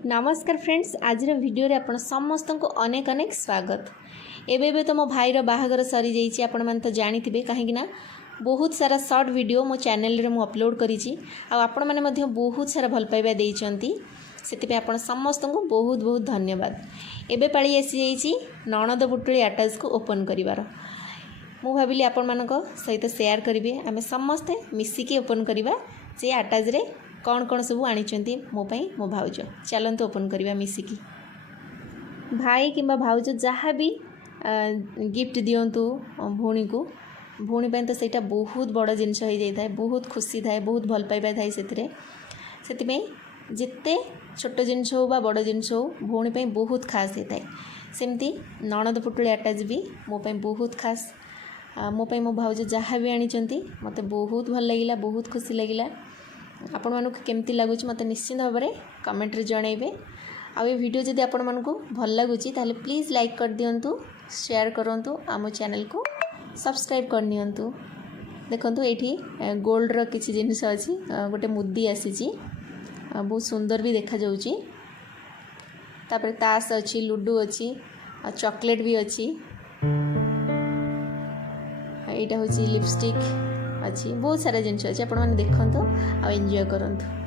नमस्कार फ्रेंड्स, आज वीडियो रे आपण समस्त को अनेक अनेक स्वागत। एबे तो मो भाईर बाहागर सरी जाइए, आपण मैंने तो जानी कहीं बहुत सारा शॉर्ट वीडियो मो चैनल रे मु अपलोड करी आपण मैंने बहुत सारा भल पाइबा देइचंती, से आपण समस्त को बहुत बहुत धन्यवाद। एबे पाली आसी जाइए ननद पुटुली अटैच को ओपन करिवार। मु भाविली आपण मानक सहित शेयर करिवे, आमे समस्ते मिसिकी ओपन करिवा जे अटैच रे कौन कौन सब आनी मो पाई मो भाउज। चलते ओपन करवा मिसिकी। भाई कि भाउज जहाँ भी गिफ्ट दिंतु भौणी को, भौणी तो सहीटा बहुत बड़ जिनस हो जाए, बहुत खुशी थाए, बहुत भल पाइबा थाए। से जिते छोट जिनस हो बड़ जिनस हो भौणी बहुत खास होता है। सेमती ननद पुटुली अटैच भी मो पाई बहुत खास। मो पाई मो भाउज जहाँ भी आनी मत बहुत भल लगिला, बहुत खुशी लगिला। आपण मानक केमती लगुच मत निश्चित भाव में कमेंट रे जनइबे। आ ये वीडियो जदि आपण मानक भल लगुच ताले प्लीज़ लाइक कर दियंतु, शेयर करंतु, आम चैनल को सब्सक्राइब कर नियंतु। देखंतु एठी गोल्ड रो किछि जिनिस अछि, गोटे मुद्दी आसीची, बहुत सुंदर भी देखा जाउची। तापर तास अछि, लुडू अछि, चॉकलेट भी अछि। एटा होची लिपस्टिक अच्छी, बहुत सारा जिनस अच्छे। आपण मैंने देखते और एंजॉय करंतु।